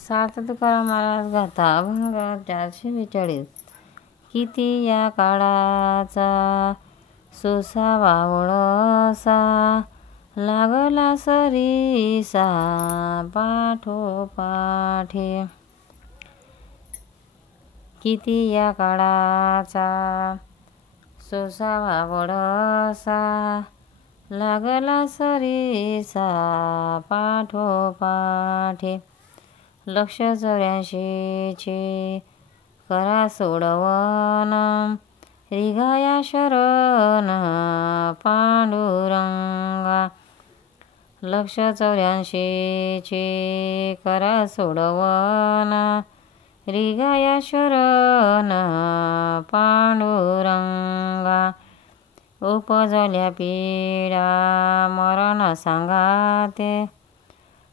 सार्थ तुकाराम महाराज गाथा अभंग 442. किती या काळाचा सोसावा वळसा, लागला सरीसा पाठोपाठे. किती या काळाचा सोसावा वळसा, लागला सरीसा पाठोपाठे. 184चे करा सोडवन, रिघाया शरण पांडुरंगा. 184चे करा सोडवन, रिघाया शरण पांडुरंगा. उपजल्या पीडा मरण सांगाते,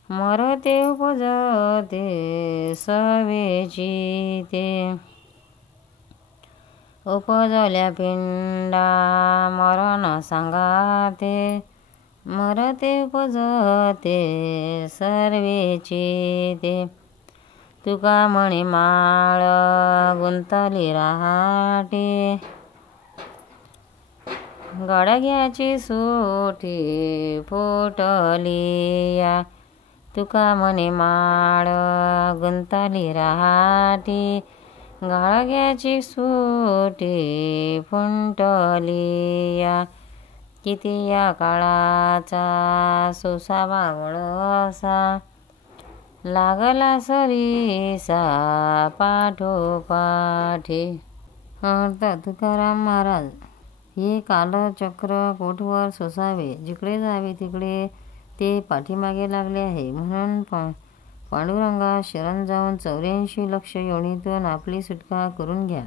मरते उपजते सवेची ते. उपजल्या पिंडा मरण सांगाते, मरते उपजते सर्वेची ते. तुका म्हणे माळ गुंतली राहाटे, गाडग्याची सोठी फुटलिया. तुका म्हणे माळ गुंतली राहाटे, गाडग्याची सोठी फुटलिया. किती या काळाचा सोसावा वळसा, लागला सरीसा पाठोपाठे. अर्थ तुकाराम महाराज. हे कालचक्र कोठवर सोसावे, जिकडे जावे तिकडे ते पाठीमागे लागले आहे. म्हणून पांडुरंगा शरण जाऊन 84 लक्ष योनीतून आपली सुटका करून घ्या.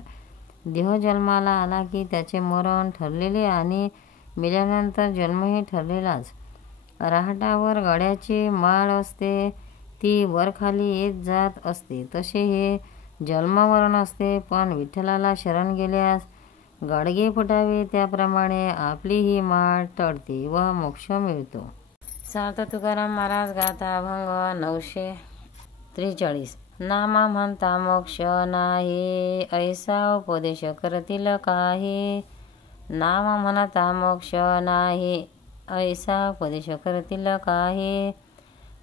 देह जन्माला आला की त्याचे मरण ठरलेले आणि मेल्यानंतर जन्मही ठरलेलाच. राहटावर गड्याची माळ असते, ती वरखाली येत जात असते. तसे हे जन्ममरण असते. पण विठ्ठलाला शरण गेल्यास गाडगे फुटावे, त्याप्रमाणे आपली ही माळ टळते व मोक्ष मिळतो. सार्थ तुकाराम महाराज गाथा अभंग 943. नामा म्हणता मोक्ष नाही, ऐसा उपदेश करतील काही. नाम म्हणता मोक्ष नाही, ऐसा उपदेश करतील काही.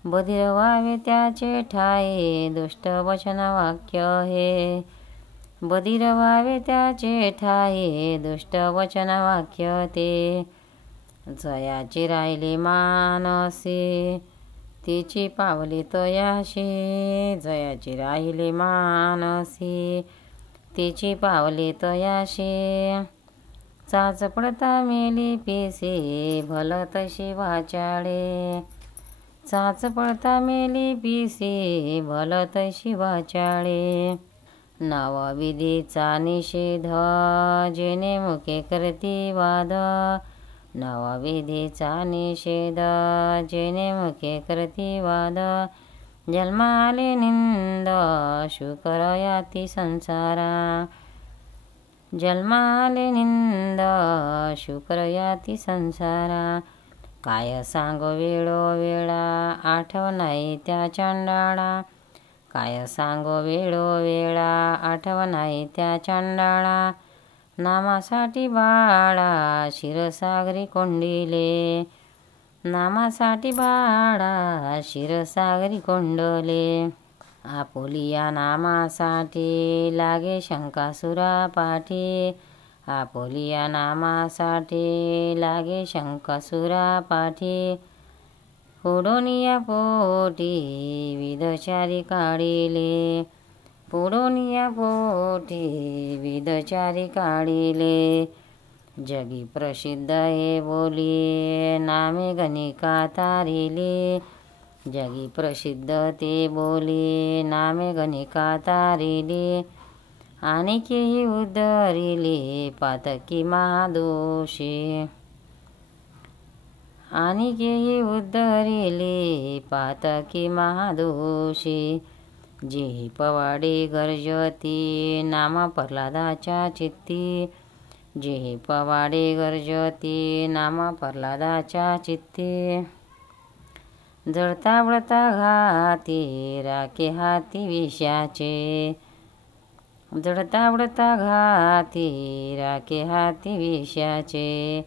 बधीर व्हावे त्याचे ठाई, दुष्ट वचन वाक्य हे. बधीर व्हावे त्याचे ठाई, दुष्ट वचन वाक्य ते. जयाची राहिली मानसी, तिची पावली तयाशी. जयाची राहिली मानसी, तिची पावली तयाशी. चाच पडता मेली पिसी, भल तशी वाचाळे. चाच पडता मेली पिसी, भल तशी वाचाळे. नावविधीचा निषेध, जेणे मुखे करती वाद. नावविधीचा निषेध, जेणे मुखे करती वाद. जन्माले निंद, शुकर याती संसारा. जन्माले निंद, शुकर याती संसारा. काय सांगो वेळोवेळा, आठव नाही त्या चंडाळा. काय सांगो वेळोवेळा, आठव नाही त्या चंडाळा. नामासाठी बाळा शिरसागरी कोंडिले. नामासाठी बाळा शिरसागरी कोंडले. आपुलिया नामासाठी लागे शंकासुरा पाठी. आपुलिया नामासाठी लागे शंकासुरा पाठी. पुडोनिया पोटी विधचारी काढिले. पुडोनिया पोटी विधचारी काढिले. जगी प्रसिद्ध हे बोली, नामे गणिका तारिले. जगी प्रसिद्ध ते बोली, नामे गणिका तारिले. आणिकेही उद्धरिले पातकी महादोषी. आणिकेही उद्धरिले पातकी महादोषी. जेही पवाडे गर्जती, नाम प्रल्हादाच्या चित्ती. जेही पवाडे गर्जती, नाम प्रल्हादाच्या चित्ती. जळता बळता घाती राखे हाती विषाचे, जळता बळता घाती राखे हाती विषाचे,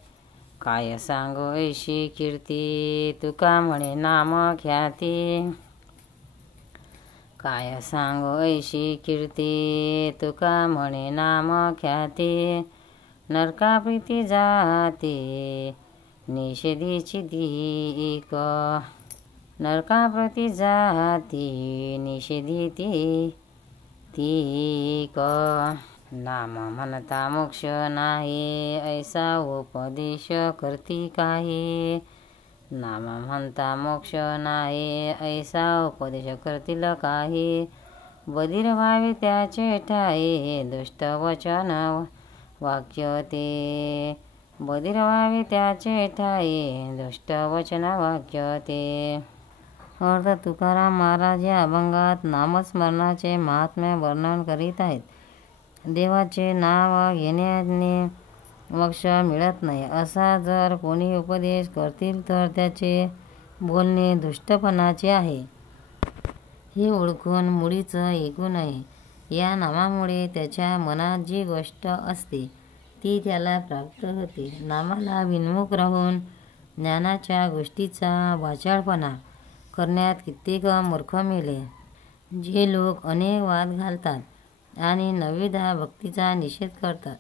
काय सांगो ऐशी कीर्ती तुका म्हणे नाम ख्याती, काय सांगो ऐशी कीर्ती तुका म्हणे नाम ख्याती, नरका प्रीती जाती निषेधीची दीक, नरका प्रती जाती निषेधी तीक, नाम म्हणता मोक्ष नाही ऐसा उपदेश करती काही, नाम म्हणता मोक्ष नाही ऐसा उपदेश करतील काही, बधीर व्हावे त्याचे ठाई दुष्ट वचन वाक्य ते, बधीर व्हावे त्याचे ठाई दुष्ट वचन वाक्य ते। अर्थ तुकाराम महाराज या अभंगात नामस्मरणाचे महात्म्य वर्णन करीत आहेत। देवाचे नाव घेण्याने मोक्ष मिळत नाही असा जर कोणी उपदेश करतील तर त्याचे बोलणे दुष्टपणाचे आहे हे ओळखून मुळीच ऐकू नये। या नामामुळे त्याच्या मनात जी गोष्ट असते ती त्याला प्राप्त होते। नामाला विन्मुख राहून ज्ञानाच्या गोष्टीचा वाचाळपणा करण्यात कित्येक मूर्ख मेले। जे लोक अनेक वाद घालतात आणि नवविधा भक्तीचा निषेध करतात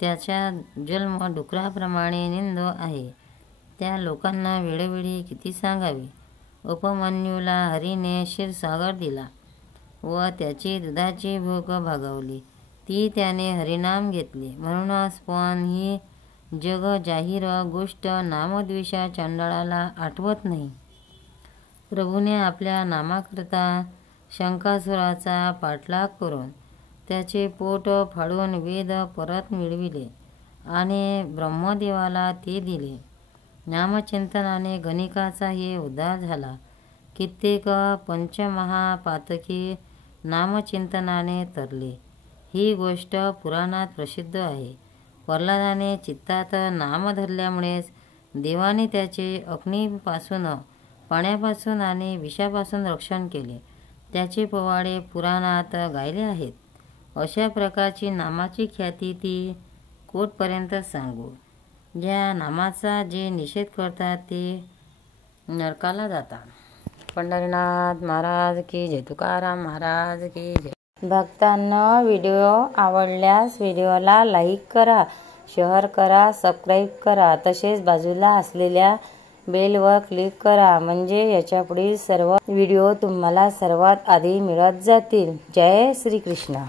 त्याचा जन्म डुकराप्रमाणे निंदो आहे। त्या लोकांना वेळोवेळी किती सांगावे। उपमन्यूला हरीने क्षीरसागर दिला व त्याची दुधाची भूक भागवली, ती त्याने हरिनाम घेतले म्हणूनच। पण ही जग जाहीर गोष्ट नामद्वेषा चंडाळाला आठवत नाही। प्रभूने आपल्या नामाकरता शंकासुराचा पाठलाग करून त्याचे पोट फाडून वेद परत मिळविले आणि ब्रह्मदेवाला ते दिले। नामचिंतनाने गणिकाचा हे उद्धार झाला। कित्येक पंचमहापातकी नामचिंतनाने तरले, ही गोष्ट पुराणात प्रसिद्ध आहे। प्रल्हादाने चित्तात नाम धरल्यामुळेच देवाने त्याचे अग्नीपासून, पाण्यापासून आणि विषापासून रक्षण केले। त्याचे पोवाडे पुराणात गायले आहेत। अशा प्रकारची नामाची ख्याती ती कोटपर्यंत सांगू। ज्या नामाचा जे निषेध करतात ते नरकाला जातात। पंढरीनाथ महाराज की जय, तुकाराम महाराज की जय। भक्तांनो, व्हिडिओ आवडल्यास व्हिडिओला लाईक करा, शेअर करा, सबस्क्राईब करा, तसेच बाजूला असलेल्या बेलवर क्लिक करा म्हणजे याच्या पुढील सर्व व्हिडिओ तुम्हाला सर्वात आधी मिळत जातील। जय श्री कृष्ण।